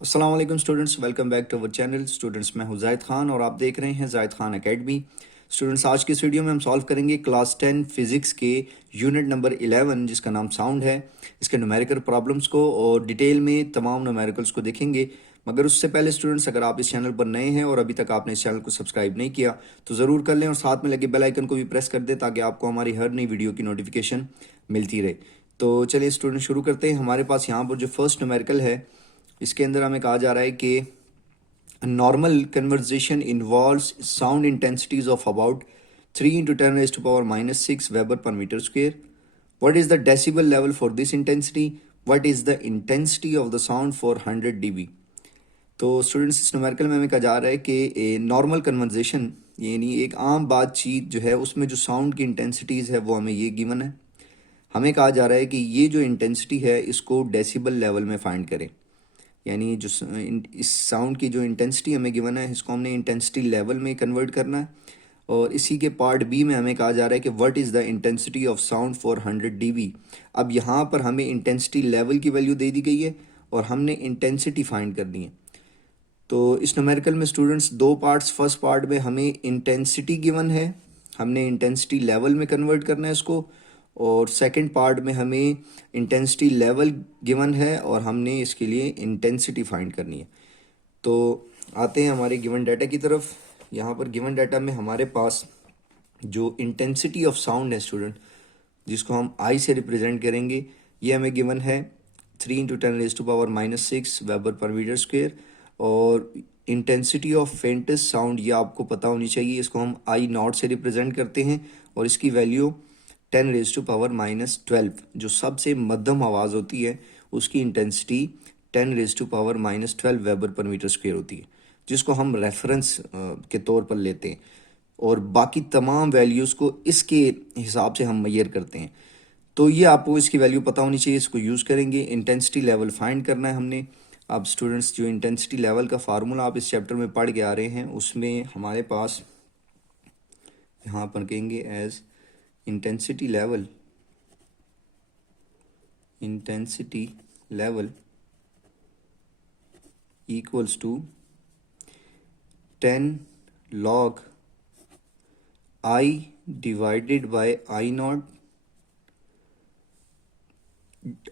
अस्सलाम वालेकुम students, welcome back to our channel. Students, मैं हूं जायद खान और आप देख रहे हैं जायद खान एकेडमी। स्टूडेंट्स, आज की इस वीडियो में हम सॉल्व करेंगे क्लास 10 फिज़िक्स के यूनिट नंबर 11 जिसका नाम साउंड है, इसके न्यूमेरिकल प्रॉब्लम्स को और डिटेल में तमाम न्यूमेरिकल्स को देखेंगे। मगर उससे पहले स्टूडेंट्स, अगर आप इस चैनल पर नए हैं और अभी तक आपने इस चैनल को सब्सक्राइब नहीं किया तो ज़रूर कर लें और साथ में लगे बेल आइकन को भी प्रेस कर दें ताकि आपको हमारी हर नई वीडियो की नोटिफिकेशन मिलती रहे। तो चलिए स्टूडेंट शुरू करते हैं। हमारे पास यहाँ पर जो फर्स्ट न्यूमेरिकल है, इसके अंदर हमें कहा जा रहा है कि normal conversation involves sound intensities of about 3 × 10⁻⁻⁶ weber per metre square. What is the decibel level for this intensity? What is the intensity of the sound for 100 dB? तो स्टूडेंट्स, इस न्यूमेरिकल में हमें कहा जा रहा है कि नॉर्मल कन्वर्जेशन यानी एक आम बातचीत जो है उसमें जो साउंड की इंटेंसिटीज़ है वो हमें ये गिवन है। हमें कहा जा रहा है कि ये जो इंटेंसिटी है इसको डेसिबल लेवल में फाइंड करें। यानी जो इस साउंड की जो इंटेंसिटी हमें गिवन है इसको हमने इंटेंसिटी लेवल में कन्वर्ट करना है। और इसी के पार्ट बी में हमें कहा जा रहा है कि what is the intensity of sound for 100 dB। अब यहाँ पर हमें इंटेंसिटी लेवल की वैल्यू दे दी गई है और हमने इंटेंसिटी फाइंड करनी है। तो इस न्यूमेरिकल में स्टूडेंट्स दो पार्ट्स, फर्स्ट पार्ट में हमें इंटेंसिटी गिवन है, हमने इंटेंसिटी लेवल में कन्वर्ट करना है इसको। और सेकंड पार्ट में हमें इंटेंसिटी लेवल गिवन है और हमने इसके लिए इंटेंसिटी फाइंड करनी है। तो आते हैं हमारे गिवन डाटा की तरफ। यहाँ पर गिवन डाटा में हमारे पास जो इंटेंसिटी ऑफ साउंड है स्टूडेंट, जिसको हम आई से रिप्रेजेंट करेंगे, ये हमें गिवन है 3 × 10⁻⁻⁶ वेबर पर मीटर स्क्वेयर। और इंटेंसिटी ऑफ फेंटेस्ट साउंड ये आपको पता होनी चाहिए, इसको हम आई नॉट से रिप्रेजेंट करते हैं और इसकी वैल्यू 10⁻⁻12, जो सबसे मध्यम आवाज़ होती है उसकी intensity 10⁻⁻12 weber per metre square होती है, जिसको हम रेफरेंस के तौर पर लेते हैं और बाकी तमाम वैल्यूज़ को इसके हिसाब से हम मेजर करते हैं। तो ये आपको इसकी वैल्यू पता होनी चाहिए, इसको यूज़ करेंगे। इंटेंसिटी लेवल फाइंड करना है हमने। अब स्टूडेंट्स, जो इंटेंसिटी लेवल का फार्मूला आप इस चैप्टर में पढ़ के आ रहे हैं उसमें हमारे पास यहाँ पर कहेंगे as intensity level equals to 10 log I divided by I naught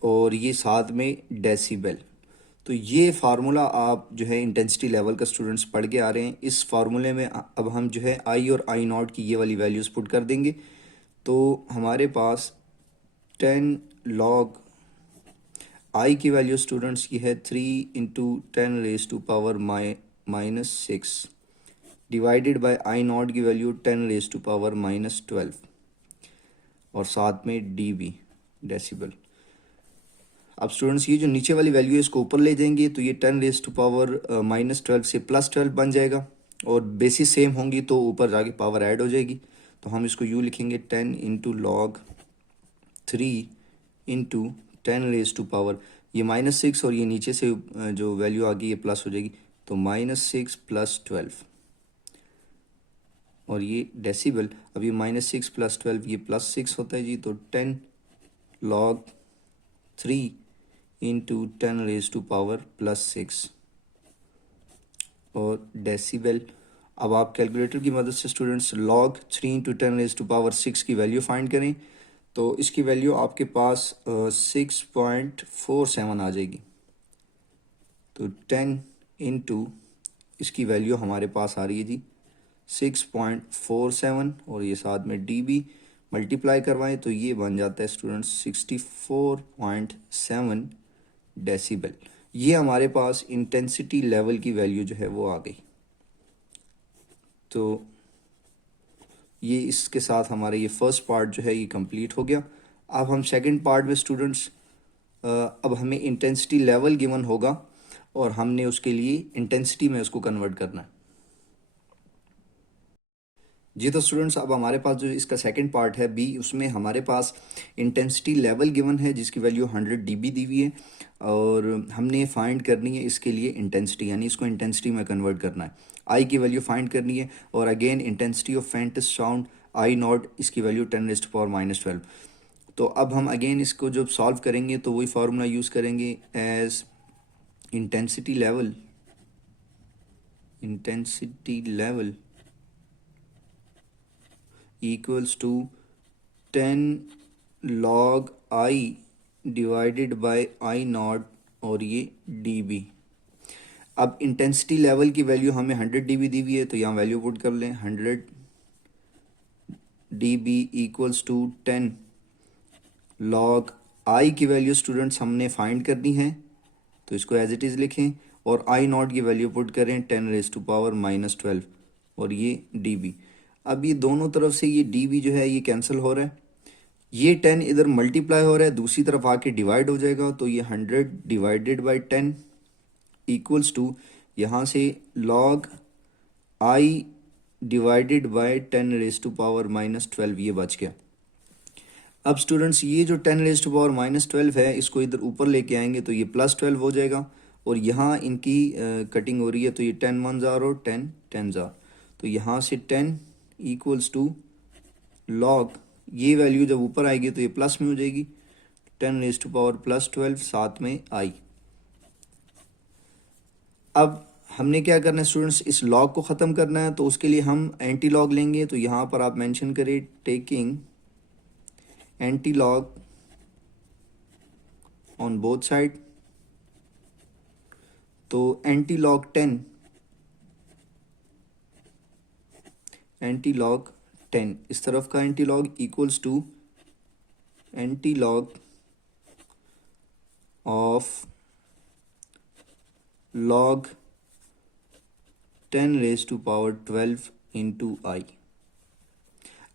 और ये साथ में डेसिबल। तो ये फार्मूला आप जो है इंटेंसिटी लेवल का स्टूडेंट्स पढ़ के आ रहे हैं। इस फार्मूले में अब हम जो है आई और आई नॉट की ये वाली वैल्यूज़ पुट कर देंगे। तो हमारे पास 10 log आई की वैल्यू स्टूडेंट्स की है 3 × 10⁻⁻⁶ डिवाइडेड बाय आई नॉट की वैल्यू 10⁻⁻12 और साथ में dB डेसिबल। अब स्टूडेंट्स, ये जो नीचे वाली वैल्यू है इसको ऊपर ले जाएंगे तो ये 10⁻⁻12 से +12 बन जाएगा और बेसिस सेम होंगी तो ऊपर जाके पावर ऐड हो जाएगी। तो हम इसको यूँ लिखेंगे 10 × log 3 × 10⁻, ये -6 और ये नीचे से जो वैल्यू आ गई ये प्लस हो जाएगी, तो -6 + 12 और ये डेसिबल। अब ये -6 + 12 ये +6 होता है जी, तो 10 log 3 × 10⁻6 और डेसिबल। अब आप कैलकुलेटर की मदद से स्टूडेंट्स log 3 × 10⁻6 की वैल्यू फाइंड करें तो इसकी वैल्यू आपके पास 6.47 आ जाएगी। तो 10 × इसकी वैल्यू हमारे पास आ रही है जी 6.47 और ये साथ में dB मल्टीप्लाई करवाएं तो ये बन जाता है स्टूडेंट्स 64.7 डेसिबल। ये हमारे पास इंटेंसिटी लेवल की वैल्यू जो है वो आ गई। तो ये इसके साथ हमारा ये फर्स्ट पार्ट जो है ये कंप्लीट हो गया। अब हम सेकंड पार्ट में स्टूडेंट्स, अब हमें इंटेंसिटी लेवल गिवन होगा और हमने उसके लिए इंटेंसिटी में उसको कन्वर्ट करना है जी। तो स्टूडेंट्स, अब हमारे पास जो इसका सेकंड पार्ट है बी, उसमें हमारे पास इंटेंसिटी लेवल गिवन है जिसकी वैल्यू 100 dB दी हुई है और हमने फाइंड करनी है इसके लिए इंटेंसिटी, यानी इसको इंटेंसिटी में कन्वर्ट करना है। आई की वैल्यू फाइंड करनी है और again intensity of faintest sound I not, इसकी वैल्यू 10⁻⁻12। तो अब हम अगेन इसको जब सॉल्व करेंगे तो वही फार्मूला यूज़ करेंगे as intensity level equals to 10 log I divided by I naught और ये dB। अब इंटेंसिटी लेवल की वैल्यू हमें 100 dB दी हुई है, तो यहाँ वैल्यू पुट कर लें 100 dB equals to 10 log I की वैल्यू स्टूडेंट्स हमने फाइंड करनी है, तो इसको एज इट इज़ लिखें और आई नॉट की वैल्यू पुट करें 10⁻⁻12 और ये dB। अब ये दोनों तरफ से ये dB जो है ये कैंसिल हो रहा है, ये 10 इधर मल्टीप्लाई हो रहा है, दूसरी तरफ आके डिवाइड हो जाएगा, तो ये 100 डिवाइडेड बाई 10 इक्वल्स टू यहाँ से log I डिवाइडेड बाय 10⁻⁻12 ये बच गया। अब स्टूडेंट्स ये जो 10⁻⁻12 है इसको इधर ऊपर लेके आएंगे तो ये +12 हो जाएगा, और यहाँ इनकी कटिंग हो रही है, तो ये 10 1 जार और 10 10 जार, तो यहाँ से 10 इक्वल्स टू log ये वैल्यू जब ऊपर आएगी तो ये प्लस में हो जाएगी 10⁻+12 साथ में I। अब हमने क्या करना है स्टूडेंट्स, इस लॉग को ख़त्म करना है, तो उसके लिए हम एंटी लॉग लेंगे, तो यहाँ पर आप मेंशन करें taking anti log on both side, तो एंटी लॉग 10 इस तरफ का anti log equals to anti log of log 10⁻12 into I.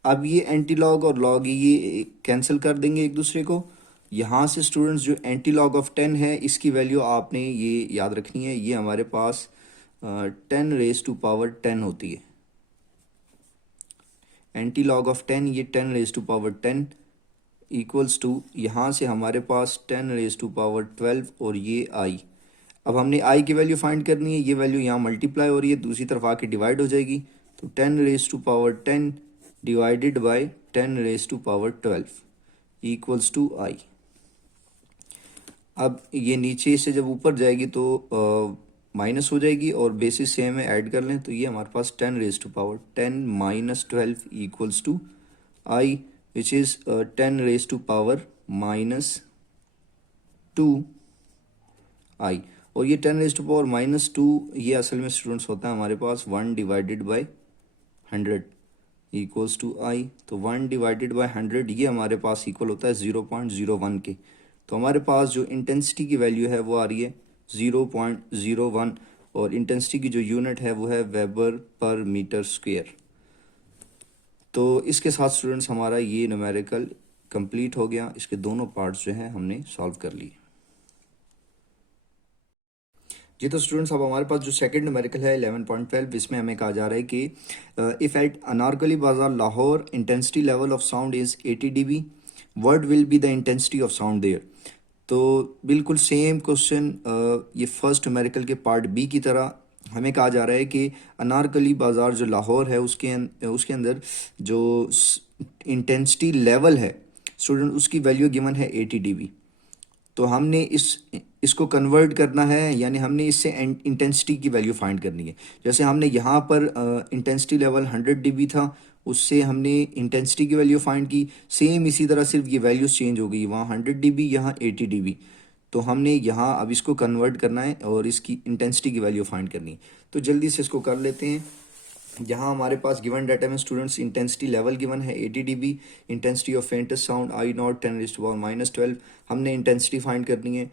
अब ये एंटी लॉग और लॉग ये कैंसिल कर देंगे एक दूसरे को। यहाँ से स्टूडेंट्स जो एंटी लॉग ऑफ 10 है इसकी वैल्यू आपने ये याद रखनी है, ये हमारे पास 10⁻10 होती है। एंटी लॉग ऑफ 10 ये 10⁻10 इक्वल्स टू यहाँ से हमारे पास 10⁻12 और ये आई। अब हमने आई की वैल्यू फाइंड करनी है, ये वैल्यू यहाँ मल्टीप्लाई हो रही है, दूसरी तरफ आके डिवाइड हो जाएगी, तो 10⁻10 डिवाइडेड बाय 10⁻12 इक्वल्स टू आई। अब ये नीचे से जब ऊपर जाएगी तो माइनस हो जाएगी और बेसिस सेम है, ऐड कर लें, तो ये हमारे पास 10⁻10 - 12 equals to I which is 10⁻2 I. और ये 10⁻2 ये असल में स्टूडेंट्स होता है हमारे पास 1 डिवाइडेड बाय 100 इक्वल्स टू आई। तो 1 डिवाइडेड बाय 100 ये हमारे पास इक्वल होता है 0.01 के। तो हमारे पास जो इंटेंसिटी की वैल्यू है वो आ रही है 0.01, और इंटेंसिटी की जो यूनिट है वो है वेबर पर मीटर स्क्वायर। तो इसके साथ स्टूडेंट्स हमारा ये न्यूमेरिकल कंप्लीट हो गया, इसके दोनों पार्ट्स जो हैं हमने सॉल्व कर लिए। जी तो स्टूडेंट्स अब हमारे पास जो सेकंड न्यूमेरिकल है 11.12, इसमें हमें कहा जा रहा है कि if at Anarkali Bazaar Lahore intensity level of sound is 80 dB, what will be the intensity of sound there. तो बिल्कुल सेम क्वेश्चन ये फर्स्ट न्यूमेरिकल के पार्ट बी की तरह हमें कहा जा रहा है कि अनारकली बाज़ार जो लाहौर है उसके अंदर जो इंटेंसिटी लेवल है स्टूडेंट उसकी वैल्यू गिवन है 80 dB। तो हमने इसको कन्वर्ट करना है, यानी हमने इससे इंटेंसिटी की वैल्यू फाइंड करनी है। जैसे हमने यहाँ पर इंटेंसिटी लेवल 100 dB था, उससे हमने इंटेंसिटी की वैल्यू फाइंड की, सेम इसी तरह सिर्फ ये वैल्यूज़ चेंज हो गई, वहाँ 100 dB यहाँ 80 dB। तो हमने यहाँ अब इसको कन्वर्ट करना है और इसकी इंटेंसिटी की वैल्यू फाइंड करनी है। तो जल्दी से इसको कर लेते हैं। यहाँ हमारे पास गिवन डाटा में स्टूडेंट्स इंटेंसिटी लेवल गिवन है 80 dB, intensity of faintest sound I not 10⁻⁻12, हमने इंटेंसिटी फाइंड करनी है।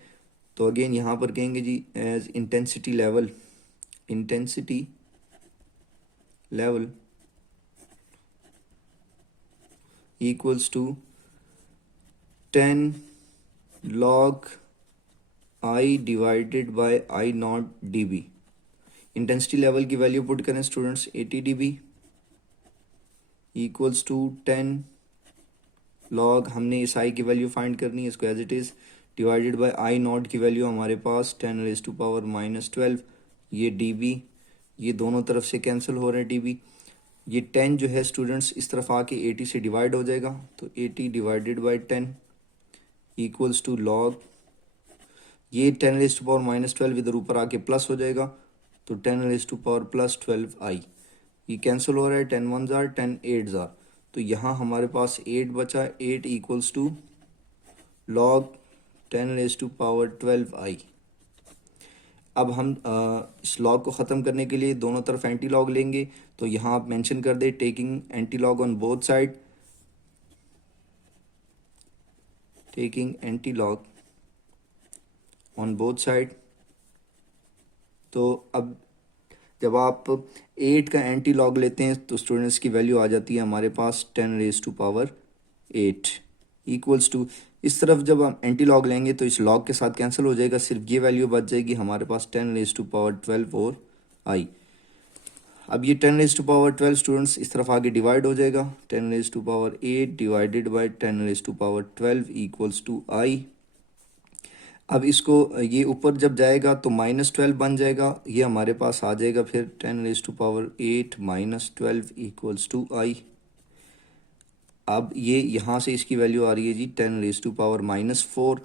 तो अगेन यहाँ पर कहेंगे जी as intensity level equals to 10 log I divided by I not dB। Intensity level की वैल्यू पुट करें students 80 dB equals to 10 log हमने इस आई की वैल्यू फाइंड करनी है, इसको as it is divided by I naught की वैल्यू हमारे पास 10⁻⁻12 ये dB, ये दोनों तरफ से कैंसिल हो रहे हैं dB। ये 10 जो है स्टूडेंट्स इस तरफ आके 80 से डिवाइड हो जाएगा, तो 80 divided by 10 equals to log ये 10⁻⁻12 इधर ऊपर आके प्लस हो जाएगा, तो 10⁻+12i। ये कैंसिल हो रहा है, 10 1 जार 10 8 जार, तो यहाँ हमारे पास 8 बचा, 8 इक्वल्स टू लॉग 10⁻12i। अब हम इस लॉग को ख़त्म करने के लिए दोनों तरफ एंटी लॉग लेंगे, तो यहाँ आप मेंशन कर दे taking anti log on both side, taking anti log on both side. तो अब जब आप 8 का एंटी लॉग लेते हैं तो स्टूडेंट्स की वैल्यू आ जाती है हमारे पास 10⁻8 इक्वल्स टू, इस तरफ जब हम एंटी लॉग लेंगे तो इस लॉग के साथ कैंसिल हो जाएगा, सिर्फ ये वैल्यू बच जाएगी हमारे पास 10⁻12 और आई। अब ये 10⁻12 स्टूडेंट्स इस तरफ आगे डिवाइड हो जाएगा, 10⁻8 डिवाइडेड बाई 10⁻12 इक्वल्स टू आई। अब इसको ये ऊपर जब जाएगा तो -12 बन जाएगा, ये हमारे पास आ जाएगा फिर 10⁻8 -12 इक्वल्स टू आई। अब ये यहाँ से इसकी वैल्यू आ रही है जी 10⁻⁻4,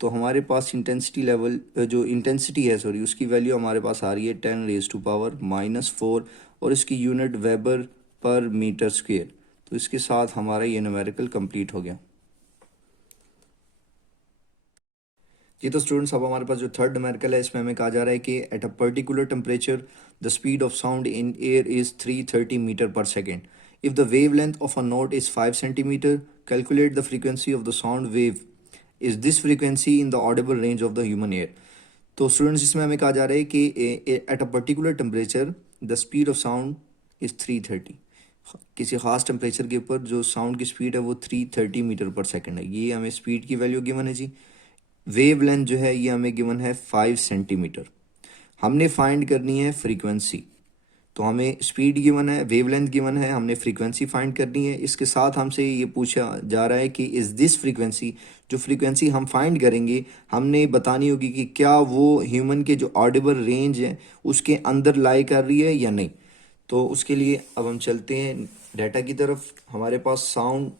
तो हमारे पास इंटेंसिटी लेवल जो इंटेंसिटी है सॉरी उसकी वैल्यू हमारे पास आ रही है 10⁻⁻4 और इसकी unit weber per metre square. तो इसके साथ हमारा ये न्यूमेरिकल कंप्लीट हो गया जी। तो स्टूडेंट्स अब हमारे पास जो थर्ड न्यूमेरिकल है इसमें हमें कहा जा रहा है कि at a particular temperature the speed of sound in air is 330 metre per second. If the wave length of a note is 5 centimetre, calculate the frequency of the sound wave, is this frequency in the audible range of the human ear. तो students इसमें हमें कहा जा रहा है कि at a particular temperature the speed of sound is 330, किसी खास टेम्परेचर के ऊपर जो साउंड की स्पीड है वो 330 मीटर पर सेकंड है। ये हमें स्पीड की वैल्यू गिवन है जी। वेव लेंथ जो है ये हमें गिवन है 5 सेंटीमीटर। हमने फाइंड करनी है फ्रीक्वेंसी, तो हमें स्पीड गिवन है, वेव लेंथ गिवन है, हमने फ्रीक्वेंसी फाइंड करनी है। इसके साथ हमसे ये पूछा जा रहा है कि इज़ दिस फ्रीक्वेंसी, जो फ्रीक्वेंसी हम फाइंड करेंगे हमने बतानी होगी कि क्या वो ह्यूमन के जो ऑडिबल रेंज है उसके अंदर लाई कर रही है या नहीं। तो उसके लिए अब हम चलते हैं डाटा की तरफ। हमारे पास साउंड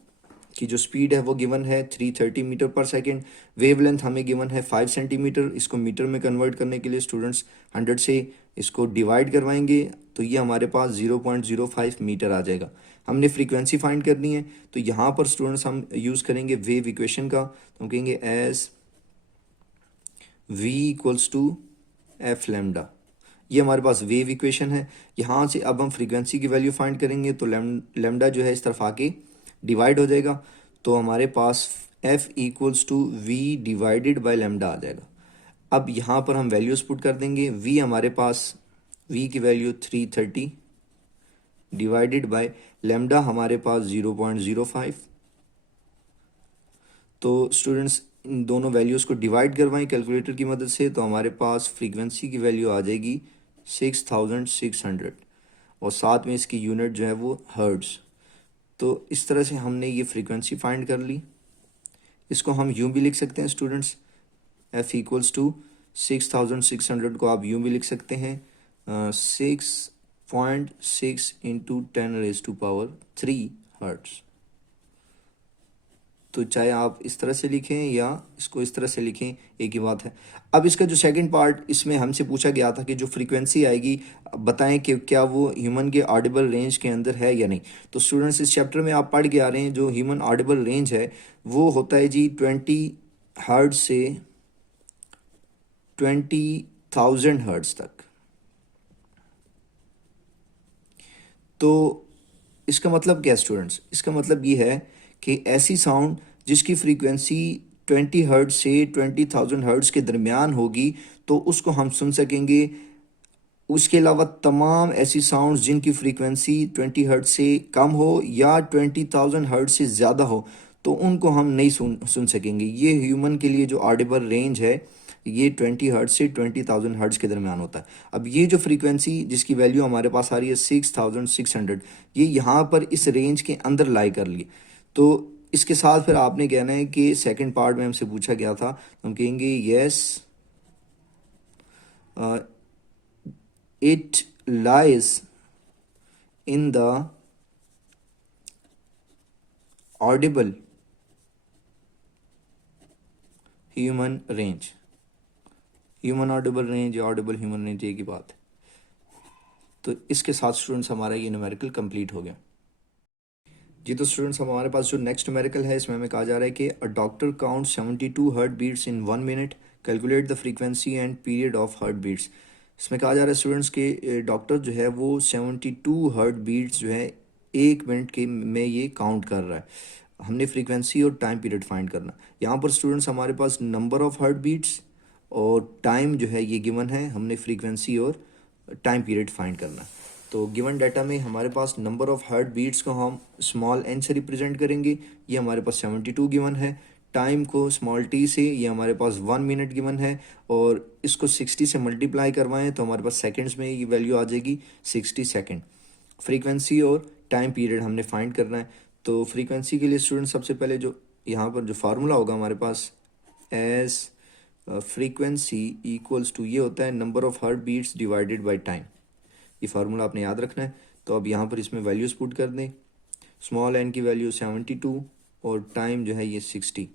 की जो स्पीड है वो गिवन है 330 metre per second, wave length हमें गिवन है 5 सेंटीमीटर। इसको मीटर में कन्वर्ट करने के लिए स्टूडेंट्स 100 से इसको डिवाइड करवाएंगे तो ये हमारे पास 0.05 मीटर आ जाएगा। हमने फ्रीक्वेंसी फाइंड करनी है, तो यहाँ पर स्टूडेंट्स हम यूज़ करेंगे वेव इक्वेशन का, तो हम कहेंगे as v equals to F lambda. ये हमारे पास वेव इक्वेशन है। यहाँ से अब हम फ्रीक्वेंसी की वैल्यू फाइंड करेंगे तो लेमडा जो है इस तरफ आके डिवाइड हो जाएगा, तो हमारे पास f equals to we divided by lambda आ जाएगा। अब यहाँ पर हम वैल्यूज पुट कर देंगे, v हमारे पास v की वैल्यू 330 डिवाइडेड बाय लेमडा हमारे पास 0.05। तो स्टूडेंट्स इन दोनों वैल्यूज़ को डिवाइड करवाएं कैलकुलेटर की मदद से, तो हमारे पास फ्रीक्वेंसी की वैल्यू आ जाएगी 6600 और साथ में इसकी यूनिट जो है वो हर्ट्ज़। तो इस तरह से हमने ये फ्रीक्वेंसी फाइंड कर ली। इसको हम यूँ भी लिख सकते हैं स्टूडेंट्स, f इक्वल्स टू 6600 को आप यूँ भी लिख सकते हैं 6.6 इंटू 10⁻³ हर्ट्ज़। तो चाहे आप इस तरह से लिखें या इसको इस तरह से लिखें, एक ही बात है। अब इसका जो सेकंड पार्ट इसमें हमसे पूछा गया था कि जो फ्रीक्वेंसी आएगी बताएं कि क्या वो ह्यूमन के ऑडिबल रेंज के अंदर है या नहीं। तो स्टूडेंट्स इस चैप्टर में आप पढ़ के आ रहे हैं जो ह्यूमन ऑडिबल रेंज है वो होता है जी 20 हर्ट्ज से 20,000 हर्ट्ज तक। तो इसका मतलब क्या स्टूडेंट्स, इसका मतलब ये है कि ऐसी साउंड जिसकी फ्रीक्वेंसी 20 हर्ट्ज से 20,000 हर्ट्ज के दरमियान होगी तो उसको हम सुन सकेंगे। उसके अलावा तमाम ऐसी साउंड्स जिनकी फ्रीक्वेंसी 20 हर्ट्ज से कम हो या 20,000 हर्ट्ज से ज़्यादा हो तो उनको हम नहीं सुन सकेंगे। ये ह्यूमन के लिए जो ऑडिबल रेंज है ये 20 हर्ट्ज से 20,000 हर्ट्ज के दरमियान होता है। अब ये जो फ्रीक्वेंसी जिसकी वैल्यू हमारे पास आ रही है 6600, ये यहाँ पर इस रेंज के अंदर लाई कर ली। तो इसके साथ फिर आपने कहना है कि सेकंड पार्ट में हमसे पूछा गया था, हम कहेंगे yes it lies in the audible human range। Human Audible range या ऑडिबल ह्यूमन रेंज एक ही बात है। तो इसके साथ स्टूडेंट्स हमारा ये न्यूमेरिकल कंप्लीट हो गया। जी तो स्टूडेंट्स अब हमारे पास जो नेक्स्ट न्यूमेरिकल है इसमें हमें कहा जा रहा है कि a doctor count 72 heart beats in 1 minute, calculate the frequency and period of heart beats. इसमें कहा जा रहा है स्टूडेंट्स के डॉक्टर जो है वो 72 हार्ट बीट्स जो है 1 मिनट के में ये काउंट कर रहा है। हमने फ्रीक्वेंसी और टाइम पीरियड फाइंड करना। यहाँ पर स्टूडेंट्स हमारे पास नंबर ऑफ हार्ट बीट्स और टाइम जो है ये गिवन है, हमने फ्रीक्वेंसी और टाइम पीरियड फाइंड करना है। तो गिवन डाटा में हमारे पास नंबर ऑफ हार्ट बीट्स को हम स्मॉल एन से रिप्रेजेंट करेंगे, ये हमारे पास 72 गिवन है। टाइम को स्मॉल टी से, ये हमारे पास 1 मिनट गिवन है, और इसको 60 से मल्टीप्लाई करवाएं तो हमारे पास सेकंड्स में ये वैल्यू आ जाएगी 60 सेकंड। फ्रीक्वेंसी और टाइम पीरियड हमने फाइंड करना है। तो फ्रीक्वेंसी के लिए स्टूडेंट सबसे पहले जो यहाँ पर जो फार्मूला होगा हमारे पास, एज फ्रीक्वेंसी इक्वल्स टू, ये होता है number of heart beats divided by time. ये फार्मूला आपने याद रखना है। तो अब यहाँ पर इसमें वैल्यूज पुट कर दें। स्मॉल एन की वैल्यू 72 और टाइम जो है ये 60।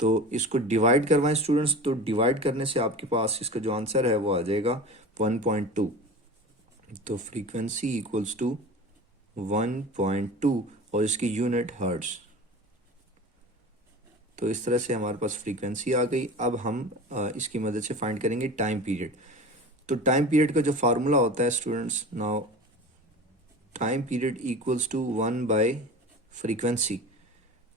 तो इसको डिवाइड करवाएं स्टूडेंट्स, तो डिवाइड करने से आपके पास इसका जो आंसर है वो आ जाएगा 1.2। तो फ्रीक्वेंसी इक्वल्स टू 1.2 और इसकी यूनिट हर्ट्स। तो इस तरह से हमारे पास फ्रीक्वेंसी आ गई। अब हम इसकी मदद से फाइंड करेंगे टाइम पीरियड। तो टाइम पीरियड का जो फार्मूला होता है students, now time period equals to 1 by frequency,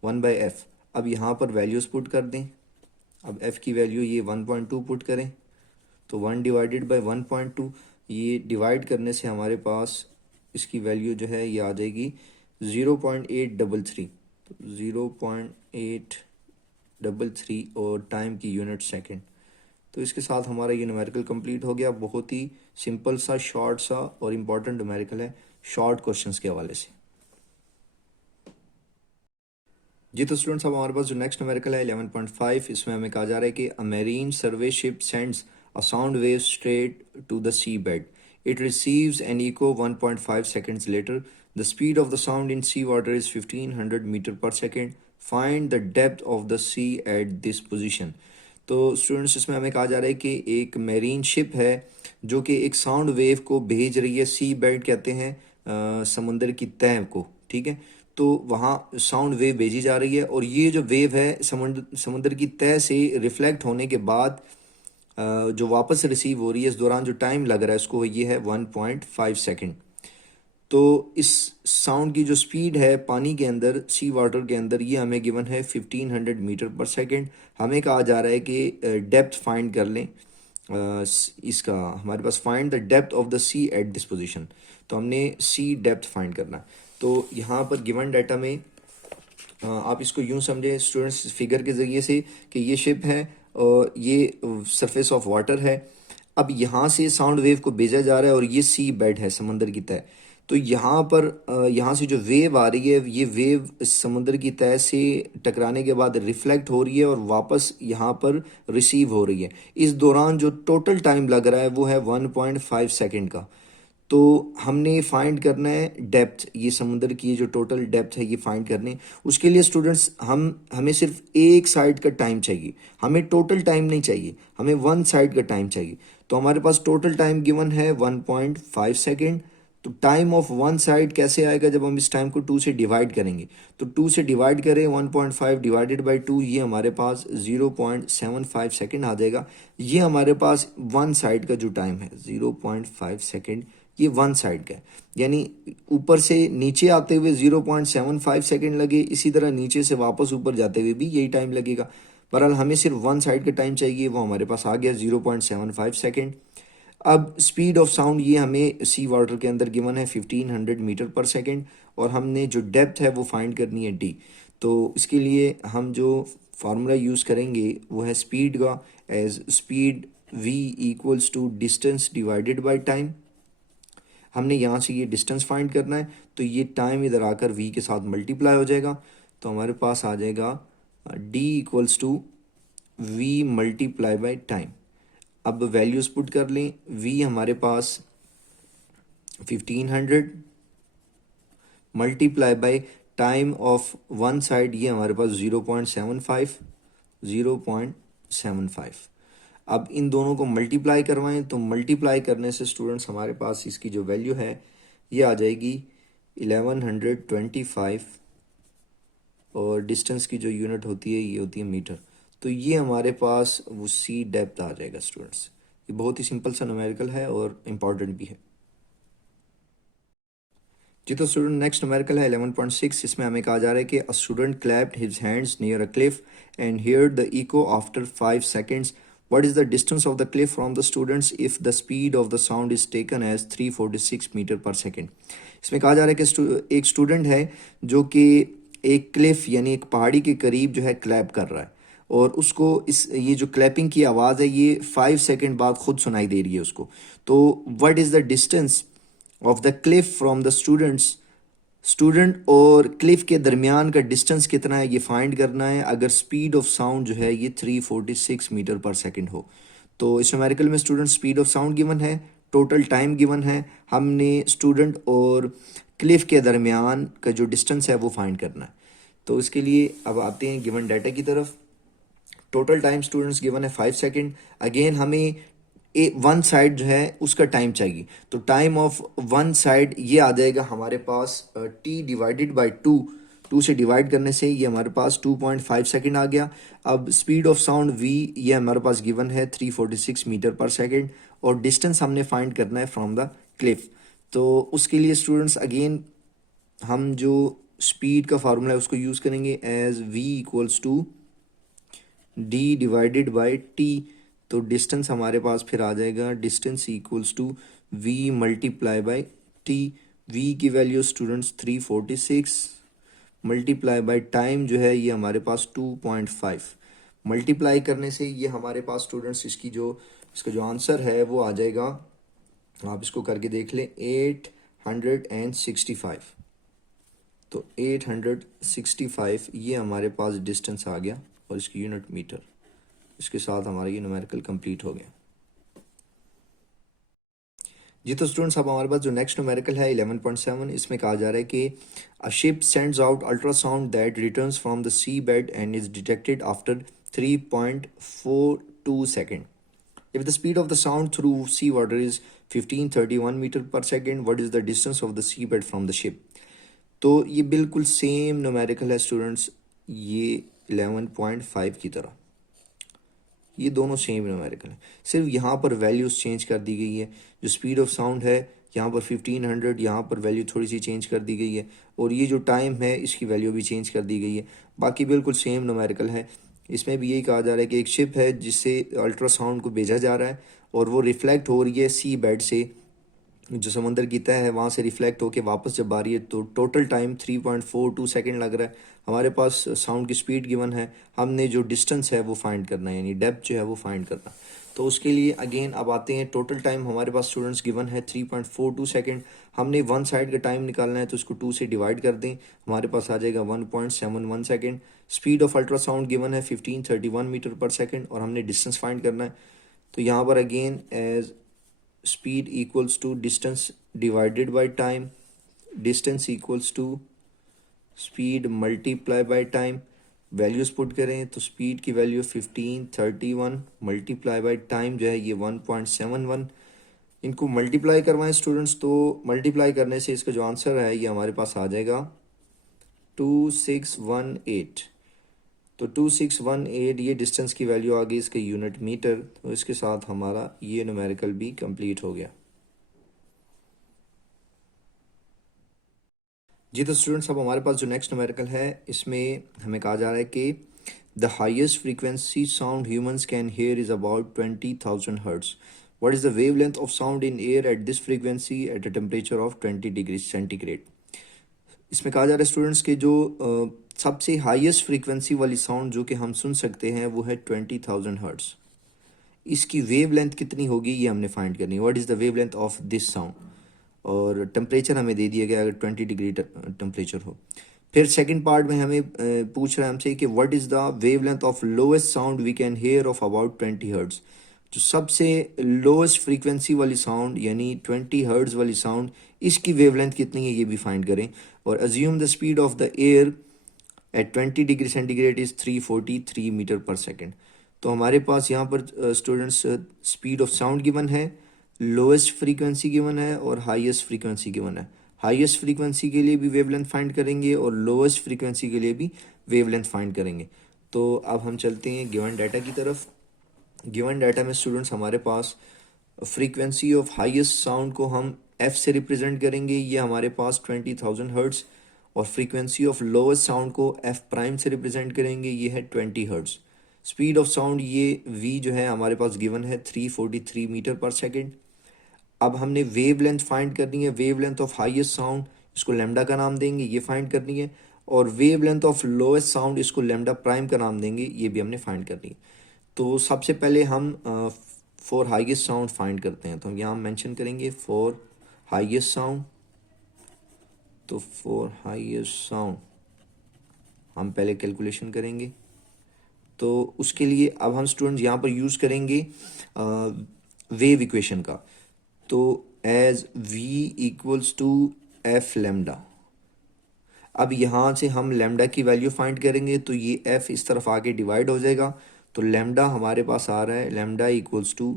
1 by F. अब यहाँ पर वैल्यूज़ पुट कर दें। अब एफ़ की वैल्यू ये 1.2 पुट करें, तो 1 डिवाइडेड बाय 1.2, ये डिवाइड करने से हमारे पास इसकी वैल्यू जो है ये आ जाएगी 0.833। तो 0.833 और टाइम की यूनिट सेकंड। तो इसके साथ हमारा ये न्यूमेरिकल कंप्लीट हो गया। बहुत ही सिंपल सा, शॉर्ट सा और इम्पॉर्टेंट न्यूमेरिकल है शॉर्ट क्वेश्चंस के हवाले से। जी तो स्टूडेंट्स अब हमारे पास जो नेक्स्ट न्यूमेरिकल है 11.5, इसमें हमें कहा जा रहा है कि a marine survey ship sends a sound wave straight to the sea bed, it receives an echo 1.5 seconds later, the speed of the sound in sea water is 1500 metre per second, find the depth of the sea at this position. तो students इसमें हमें कहा जा रहा है कि एक marine ship है जो कि एक साउंड वेव को भेज रही है। सी बेड कहते हैं समुंदर की तह को, ठीक है। तो वहाँ साउंड वेव भेजी जा रही है और ये जो वेव है समुंदर की तह से रिफ्लेक्ट होने के बाद जो वापस रिसीव हो रही है, इस दौरान जो टाइम लग रहा है उसको ये है 1.5 सेकेंड। तो इस साउंड की जो स्पीड है पानी के अंदर, सी वाटर के अंदर, ये हमें गिवन है 1500 मीटर पर सेकेंड। हमें कहा जा रहा है कि डेप्थ फाइंड कर लें इसका। हमारे पास find the depth of the sea at this position. तो हमने सी डेप्थ फाइंड करना है। तो यहाँ पर गिवन डाटा में आप इसको यूँ समझें स्टूडेंट्स फिगर के ज़रिए से कि ये शिप है और ये सरफेस ऑफ वाटर है। अब यहाँ से साउंड वेव को भेजा जा रहा है और ये सी बेड है समंदर की तह। तो यहाँ पर यहाँ से जो वेव आ रही है, ये वेव समुद्र की तह से टकराने के बाद रिफ्लेक्ट हो रही है और वापस यहाँ पर रिसीव हो रही है। इस दौरान जो टोटल टाइम लग रहा है वो है 1.5 सेकेंड का। तो हमने फाइंड करना है डेप्थ, ये समुद्र की ये जो टोटल डेप्थ है ये फाइंड करनी। उसके लिए स्टूडेंट्स हमें सिर्फ एक साइड का टाइम चाहिए, हमें टोटल टाइम नहीं चाहिए, हमें वन साइड का टाइम चाहिए। तो हमारे पास टोटल टाइम गिवन है 1.5 सेकेंड। तो टाइम ऑफ वन साइड कैसे आएगा, जब हम इस टाइम को 2 से डिवाइड करेंगे। तो 2 से डिवाइड करें 1.5 डिवाइडेड बाई 2, ये हमारे पास 0.75 सेकेंड आ जाएगा। ये हमारे पास वन साइड का जो टाइम है 0.5 सेकेंड, ये वन साइड का है। यानी ऊपर से नीचे आते हुए 0.75 सेकेंड लगे, इसी तरह नीचे से वापस ऊपर जाते हुए भी यही टाइम लगेगा। बहरहाल हमें सिर्फ वन साइड का टाइम चाहिए, वो हमारे पास आ गया 0.75 सेकेंड। अब स्पीड ऑफ साउंड ये हमें सी वाटर के अंदर गिवन है 1500 मीटर पर सेकेंड, और हमने जो डेप्थ है वो फाइंड करनी है डी। तो इसके लिए हम जो फार्मूला यूज़ करेंगे वो है स्पीड का, as speed v equals to distance divided by time. हमने यहाँ से ये डिस्टेंस फाइंड करना है, तो ये टाइम इधर आकर v के साथ मल्टीप्लाई हो जाएगा। तो हमारे पास आ जाएगा d equals to v multiply by time. अब वैल्यूज पुट कर लें। v हमारे पास 1500 multiply by time of one side, ये हमारे पास 0.75। अब इन दोनों को मल्टीप्लाई करवाएं तो मल्टीप्लाई करने से स्टूडेंट्स हमारे पास इसकी जो वैल्यू है ये आ जाएगी 1125 और डिस्टेंस की जो यूनिट होती है ये होती है मीटर। तो ये हमारे पास वो सी डेप्थ आ जाएगा स्टूडेंट्स। ये बहुत ही सिंपल सा न्यूमेरिकल है और इम्पॉर्टेंट भी है जी। तो स्टूडेंट नेक्स्ट न्यूमेरिकल है 11.6। इसमें हमें कहा जा रहा है कि a student clapped his hands near a cliff and heard the echo after 5 seconds। What is the distance of the cliff from the students if the speed of the sound is taken as 346 metre per second. इसमें कहा जा रहा है कि एक student है जो कि एक क्लिफ यानी एक पहाड़ी के करीब जो है क्लैप कर रहा है और उसको इस ये जो क्लैपिंग की आवाज़ है ये 5 सेकेंड बाद खुद सुनाई दे रही है उसको। तो what is the distance of the cliff from the student और क्लिफ के दरमियान का डिस्टेंस कितना है ये फाइंड करना है अगर स्पीड ऑफ साउंड जो है ये 346 मीटर पर सेकंड हो। तो इस न्यूमेरिकल में student speed of sound given है, टोटल टाइम गिवन है, हमने स्टूडेंट और क्लिफ के दरमियान का जो डिस्टेंस है वो फाइंड करना है। तो इसके लिए अब आते हैं गिवन डाटा की तरफ। टोटल टाइम स्टूडेंट्स गिवन है 5 सेकेंड। अगेन हमें वन साइड जो है उसका टाइम चाहिए तो टाइम ऑफ वन साइड ये आ जाएगा हमारे पास टी डिवाइडेड बाई टू से डिवाइड करने से ये हमारे पास 2.5 सेकेंड आ गया। अब स्पीड ऑफ साउंड वी ये हमारे पास गिवन है 346 मीटर पर सेकेंड और डिस्टेंस हमने फाइंड करना है फ्रॉम द क्लिफ। तो उसके लिए स्टूडेंट्स अगेन हम जो स्पीड का फार्मूला है उसको यूज़ करेंगे as v equals to d divided by t. तो डिस्टेंस हमारे पास फिर आ जाएगा distance equals to v multiply by t. v की value students 346 multiply by time जो है ये हमारे पास 2.5 मल्टीप्लाई करने से ये हमारे पास स्टूडेंट्स इसका जो आंसर है वो आ जाएगा। आप इसको करके देख लें 865। तो 865 ये हमारे पास डिस्टेंस आ गया और इसकी यूनिट मीटर। इसके साथ हमारा ये न्यूमेरिकल कंप्लीट हो गया जी। तो स्टूडेंट्स अब हमारे पास जो नेक्स्ट न्यूमेरिकल है 11.7। इसमें कहा जा रहा है कि a ship sends out ultrasound that returns from the sea bed and is detected after 3.42 second. If the speed of the sound through sea water is 1531 metre per second, what is the distance of the sea bed from the ship. तो ये बिल्कुल same numerical है students, ये 11.5 की तरह ये दोनों same numerical है, सिर्फ यहाँ पर वैल्यूज़ चेंज कर दी गई है। जो स्पीड ऑफ साउंड है यहाँ पर 1500, यहाँ पर वैल्यू थोड़ी सी चेंज कर दी गई है और ये जो टाइम है इसकी वैल्यू भी चेंज कर दी गई है। बाकी बिल्कुल सेम न्यूमेरिकल है। इसमें भी यही कहा जा रहा है कि एक शिप है जिससे अल्ट्रासाउंड को भेजा जा रहा है और वो रिफ्लेक्ट हो रही है सी बेड से, जो समंदर की तय है वहाँ से रिफ्लेक्ट होके वापस जब आ रही है तो टोटल टाइम 3.42 सेकेंड लग रहा है। हमारे पास साउंड की स्पीड गिवन है, हमने जो डिस्टेंस है वो फाइंड करना है यानी डेप्थ जो है वो फाइंड करना। तो उसके लिए अगेन अब आते हैं, टोटल टाइम हमारे पास स्टूडेंट्स गिवन है 3.42 सेकेंड। हमने वन साइड का टाइम निकालना है तो उसको 2 से डिवाइड कर दें, हमारे पास आ जाएगा 1.71 second. Speed of ultrasound given है 1531 मीटर पर सेकेंड और हमने डिस्टेंस फाइंड करना है। तो यहाँ पर again as speed equals to distance divided by time, distance equals to speed multiply by time। Values put करें तो स्पीड की वैल्यू 1531 मल्टीप्लाई बाई टाइम जो है ये 1.71। इनको मल्टीप्लाई करवाएं स्टूडेंट्स तो मल्टीप्लाई करने से इसका जो आंसर है ये हमारे पास आ जाएगा 2618। तो 2618 ये डिस्टेंस की वैल्यू आ गई इसके यूनिट मीटर। तो इसके साथ हमारा ये न्यूमेरिकल भी कंप्लीट हो गया जी। तो स्टूडेंट्स अब हमारे पास जो नेक्स्ट न्यूमेरिकल है इसमें हमें कहा जा रहा है कि the highest frequency sound humans can here is about 20,000 hertz. What is the wave length of sound in air at this frequency at a temperature of 20 degree centigrade. इसमें कहा जा रहा है स्टूडेंट्स के जो सबसे हाईएस्ट फ्रीक्वेंसी वाली sound जो कि हम सुन सकते हैं वो है 20,000 हर्ट्ज। इसकी वेव लेंथ कितनी होगी ये हमने फाइंड करनी है। What is the wave length of this sound, और टेम्परेचर हमें दे दिया गया अगर 20 डिग्री टेम्परेचर हो। फिर सेकंड पार्ट में हमें पूछ रहा है हमसे कि what is the wave length of lowest sound we can hear of about 20 hertz. जो सबसे लोएस्ट फ्रीक्वेंसी वाली साउंड यानी 20 हर्ट्ज वाली साउंड, इसकी वेवलेंथ कितनी है ये भी फाइंड करें। और assume the speed of the air at 20 degree centigrade is 343 metre per second. तो हमारे पास यहाँ पर students speed of sound given है, लोएस्ट फ्रीक्वेंसी गिवन है और हाईएस्ट फ्रीक्वेंसी गिवन है। हाईएस्ट फ्रीक्वेंसी के लिए भी वेवलेंथ फाइंड करेंगे और लोएस्ट फ्रीक्वेंसी के लिए भी वेवलेंथ फाइंड करेंगे। तो अब हम चलते हैं गिवन डाटा की तरफ। गिवन डाटा में स्टूडेंट्स हमारे पास फ्रीक्वेंसी ऑफ हाईएस्ट साउंड को हम एफ से रिप्रेजेंट करेंगे, ये हमारे पास 20,000 हर्ट्ज, और फ्रीक्वेंसी ऑफ लोएस्ट साउंड को एफ प्राइम से रिप्रेजेंट करेंगे, ये है 20 हर्ट्ज। स्पीड ऑफ साउंड ये वी जो है हमारे पास गिवन है 343 मीटर पर सेकेंड। अब हमने वेव लेंथ फाइंड करनी है, wave length of highest sound, इसको लेमडा का नाम देंगे, ये फाइंड करनी है। और wave length of lowest sound, इसको लेमडा प्राइम का नाम देंगे, ये भी हमने फाइंड करनी है। तो सबसे पहले हम फॉर हाईएस्ट साउंड फाइंड करते हैं, तो हम यहाँ मेंशन करेंगे फॉर हाईएस्ट साउंड। तो फॉर हाईएस्ट साउंड हम पहले कैलकुलेशन करेंगे। तो उसके लिए अब हम स्टूडेंट्स यहाँ पर यूज़ करेंगे वेव इक्वेशन का। तो as v equals to F lambda, अब यहाँ से हम लेमडा की वैल्यू फाइंड करेंगे, तो ये एफ इस तरफ आके डिवाइड हो जाएगा। तो लेमडा हमारे पास आ रहा है lambda equals to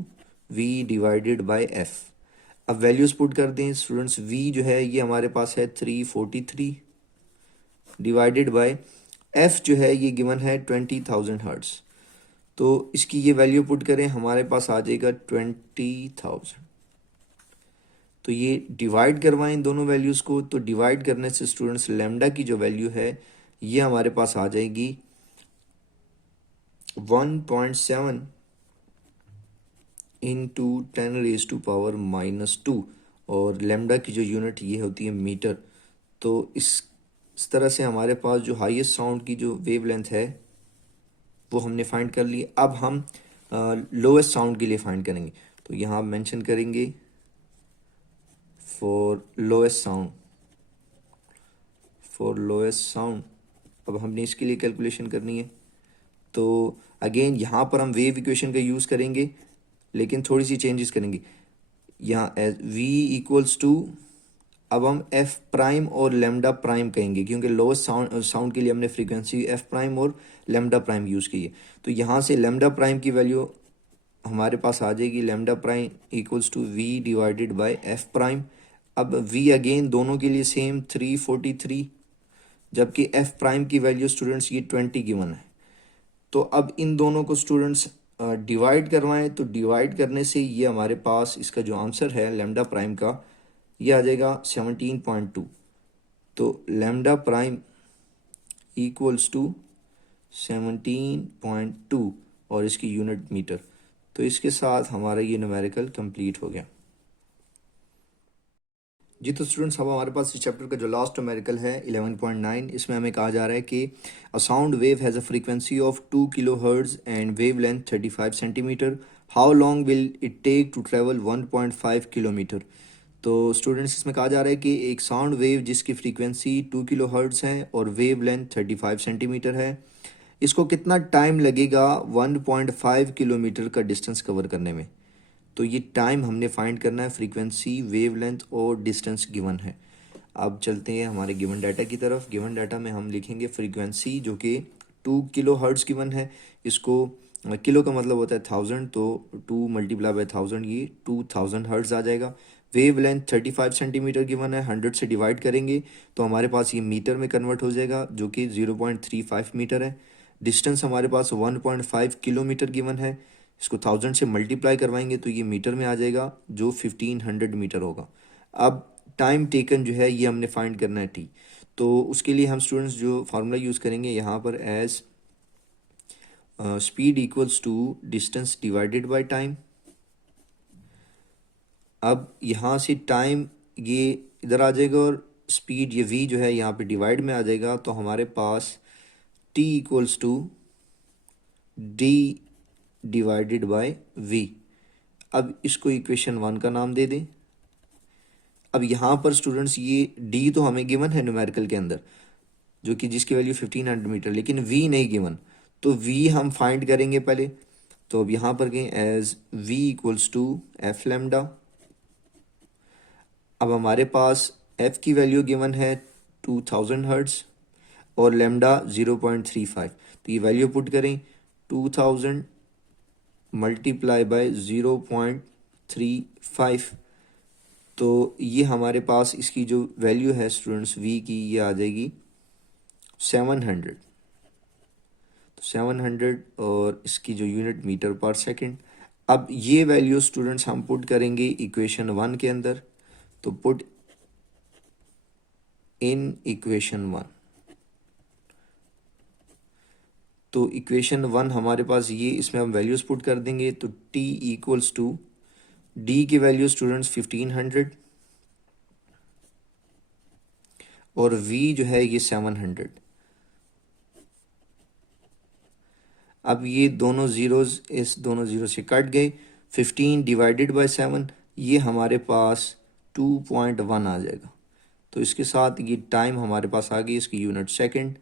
we divided by F. अब वैल्यूज पुट कर दें स्टूडेंट्स, वी जो है ये हमारे पास है 343 डिवाइडेड बाय एफ जो है ये गिवन है 20,000 हर्ट्ज। तो इसकी ये वैल्यू पुट करें, हमारे पास आ जाएगा 20,000। तो ये डिवाइड करवाएं इन दोनों वैल्यूज़ को, तो डिवाइड करने से स्टूडेंट्स लेमडा की जो वैल्यू है ये हमारे पास आ जाएगी 1.7 इंटू 10⁻⁻², और लेमडा की जो यूनिट ये होती है मीटर। तो इस तरह से हमारे पास जो हाईएस्ट साउंड की जो वेव लेंथ है वो हमने फाइंड कर ली। अब हम लोएस्ट साउंड के लिए फाइंड करेंगे, तो यहाँ मेंशन करेंगे for lowest sound, for lowest sound. अब हमने इसके लिए कैलकुलेशन करनी है। तो अगेन यहाँ पर हम वेव इक्वेशन का यूज़ करेंगे, लेकिन थोड़ी सी चेंजेस करेंगे। यहाँ एज वी इक्वल्स टू, अब हम एफ प्राइम और लेमडा प्राइम कहेंगे, क्योंकि लोएस्ट साउंड के लिए हमने फ्रीक्वेंसी एफ प्राइम और लेमडा प्राइम यूज़ की है। तो यहाँ से लेमडा प्राइम की वैल्यू हमारे पास आ जाएगी lambda prime equals to we divided by f prime. अब वी अगेन दोनों के लिए सेम 343, जबकि एफ प्राइम की वैल्यू स्टूडेंट्स ये 20 गिवन है। तो अब इन दोनों को स्टूडेंट्स डिवाइड करवाएं, तो डिवाइड करने से ये हमारे पास इसका जो आंसर है लेमडा प्राइम का ये आ जाएगा 17.2। तो लेमडा प्राइम इक्वल्स टू 17.2 और इसकी यूनिट मीटर। तो इसके साथ हमारा ये न्यूमेरिकल कंप्लीट हो गया जी। तो स्टूडेंट्स अब हमारे पास इस चैप्टर का जो लास्ट न्यूमेरिकल है 11.9, इसमें हमें कहा जा रहा है कि a sound wave has a frequency of 2 kilohertz and wavelength 35 centimetre, how long will it take to travel 1.5 kilometre. तो स्टूडेंट्स इसमें कहा जा रहा है कि एक साउंड वेव जिसकी फ्रीक्वेंसी 2 किलो हर्ट्ज है और वेव लेंथ 35 सेंटीमीटर है, इसको कितना टाइम लगेगा 1.5 किलोमीटर का डिस्टेंस कवर करने में। तो ये टाइम हमने फाइंड करना है, फ्रीक्वेंसी, वेवलेंथ और डिस्टेंस गिवन है। अब चलते हैं हमारे गिवन डाटा की तरफ। गिवन डाटा में हम लिखेंगे फ्रीक्वेंसी जो कि 2 किलो हर्ट्ज गिवन है, इसको किलो का मतलब होता है 1000, तो 2 मल्टीप्लाई बाय 1000 ये 2000 हर्ट्ज आ जाएगा। वेव लेंथ 35 सेंटीमीटर गिवन है, 100 से डिवाइड करेंगे तो हमारे पास ये मीटर में कन्वर्ट हो जाएगा, जो कि 0.35 मीटर है। डिस्टेंस हमारे पास 1.5 किलोमीटर गिवन है, इसको 1000 से मल्टीप्लाई करवाएंगे तो ये मीटर में आ जाएगा, जो 1500 मीटर होगा। अब टाइम टेकन जो है ये हमने फाइंड करना है टी। तो उसके लिए हम स्टूडेंट्स जो फार्मूला यूज़ करेंगे यहाँ पर as speed equals to distance divided by time. अब यहाँ से टाइम ये इधर आ जाएगा और स्पीड ये v जो है यहाँ पे डिवाइड में आ जाएगा, तो हमारे पास t equals to d divided by v। अब इसको इक्वेशन 1 का नाम दे दें। अब यहाँ पर स्टूडेंट्स ये d तो हमें गिवन है न्यूमेरिकल के अंदर, जो कि जिसकी वैल्यू 1500 मीटर, लेकिन v नहीं गिवन, तो v हम फाइंड करेंगे पहले। तो अब यहाँ पर गए as v equals to F lambda. अब हमारे पास f की वैल्यू गिवन है 2000 हर्ट्ज और लेमडा 0.35, तो ये वैल्यू पुट करें 2000 मल्टीप्लाई बाय 0.35, तो ये हमारे पास इसकी जो वैल्यू है स्टूडेंट्स v की, ये आ जाएगी 700। तो 700 और इसकी जो यूनिट मीटर पर सेकंड। अब ये वैल्यू स्टूडेंट्स हम पुट करेंगे इक्वेशन 1 के अंदर। तो पुट इन इक्वेशन 1। तो इक्वेशन 1 हमारे पास ये, इसमें हम वैल्यूज़ पुट कर देंगे। तो t इक्वल्स टू, d की वैल्यू स्टूडेंट्स 1500 और v जो है ये 700। अब ये दोनों ज़ीरोज़ इस दोनों ज़ीरो से कट गए। 15 डिवाइडेड बाय 7, ये हमारे पास 2.1 आ जाएगा। तो इसके साथ ये टाइम हमारे पास आ गई, इसकी यूनिट सेकंड।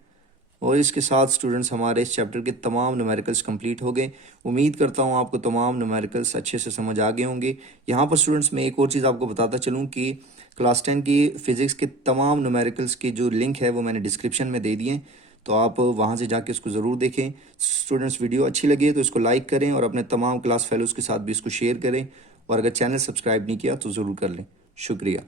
और इसके साथ स्टूडेंट्स हमारे इस चैप्टर के तमाम न्यूमेरिकल्स कंप्लीट हो गए। उम्मीद करता हूँ आपको तमाम न्यूमेरिकल्स अच्छे से समझ आ गए होंगे। यहाँ पर स्टूडेंट्स मैं एक और चीज़ आपको बताता चलूँ कि क्लास 10 की फ़िज़िक्स के तमाम न्यूमेरिकल्स के जो लिंक है वो मैंने डिस्क्रिप्शन में दे दिए हैं, तो आप वहाँ से जाके इसको ज़रूर देखें। स्टूडेंट्स वीडियो अच्छी लगी है तो इसको लाइक करें और अपने तमाम क्लास फेलोज़ के साथ भी इसको शेयर करें, और अगर चैनल सब्सक्राइब नहीं किया तो ज़रूर कर लें। शुक्रिया।